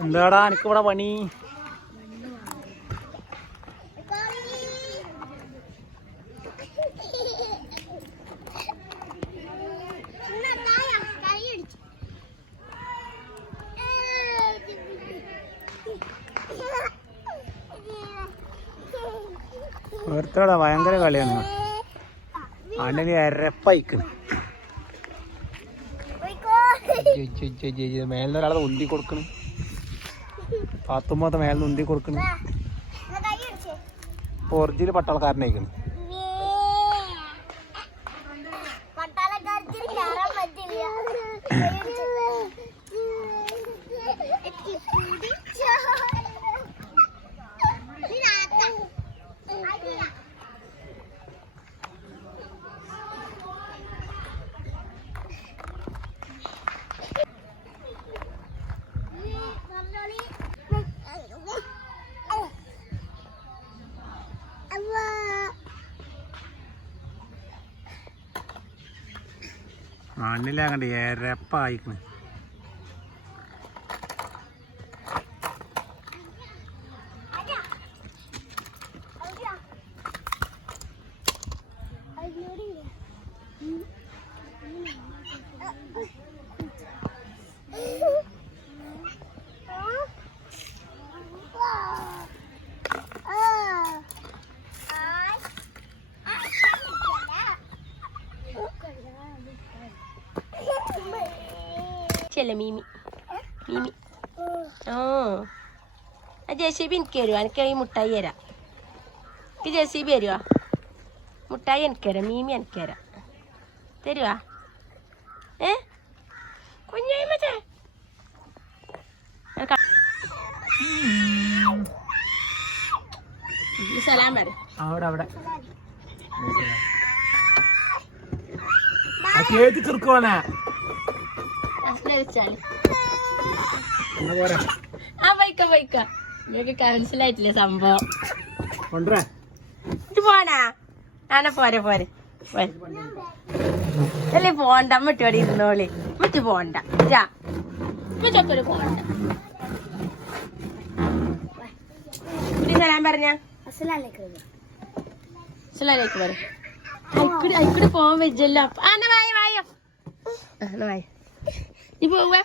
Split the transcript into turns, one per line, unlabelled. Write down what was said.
എന്താടാ എനിക്ക് ഇവിടെ പണി? ഒരുത്തോടെ ഭയങ്കര കളിയാണ്. അണ്ണന് അരപ്പയക്കണ്. മേലെ ഒരാളെ ഉന്തി കൊടുക്കണ് പാത്തുമ്പോത്തെ മേലെ ഉന്തി കൊടുക്കണ്. ഒറിജിനൽ പട്ടാളക്കാരനായിക്കണ്
പട്ടാളക്കാർക്ക്
മണ്ണിലാകണ്ട് എരപ്പായിക്കണ്
ചെല്ല മീമി? മീമി. ഓ ആ ജെ സി ബി എനിക്ക് തരുമോ എനിക്ക് ഈ മുട്ടായി തരാം. എനിക്ക് ജെ സി ബി തരുമോ മുട്ടായി എനിക്ക് തരാം മീമി എനിക്ക് തരാം. തരുവാ? ഏ? കുഞ്ഞായി മറ്റേ സലാം പറ
അവിടെ അവിടെ. ചെറുക്കോനെ.
ആ വൈക്ക വൈക്ക നിങ്ങൾക്ക് മനസ്സിലായിട്ടില്ലേ സംഭവം. ഇത് പോനാ ആന പോരെ പോരെ. അല്ലേ പോണ്ട. അമ്മട്ടി അവിടെ ഇരുന്നോളി. മറ്റ് പോണ്ട. ജാ മറ്റൊക്കെ പോണ്ട. തരാൻ പറഞ്ഞ? പറ അയിക്കൂടി അയിക്കൂടി പോവാൻ വെച്ചല്ലോ ആന വായ വായോ. ആന വായ. 你不会